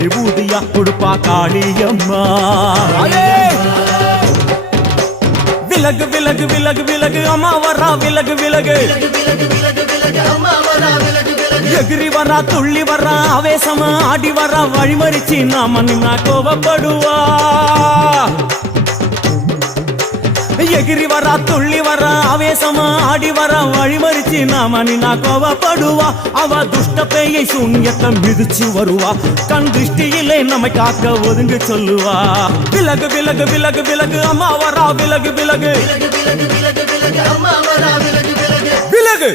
விபூதியா கொடுப்பா காளியம்மா. விலகு விலகு விலகு விலகு அம்மா வரா விலகு விலகு. எகிரி வரா துள்ளி வரா ஆவேசமா ஆடி வரா வழிமறிச்சு நாம நின்னா கோவப்படுவா. எகிரி வரா துள்ளி வரா ஆவேசமா ஆடி வரா வழிமறிச்சு நாம நின்னா கோவப்படுவா. அவ துஷ்ட பேயை சூன்யத்தை மிதிச்சு வருவா. கண் திருஷ்டியிலே நம்மை காக்க ஒதுங்க சொல்லுவா. விலகு விலகு விலகு விலகு அம்மா வரா விலகு விலகு விலகு.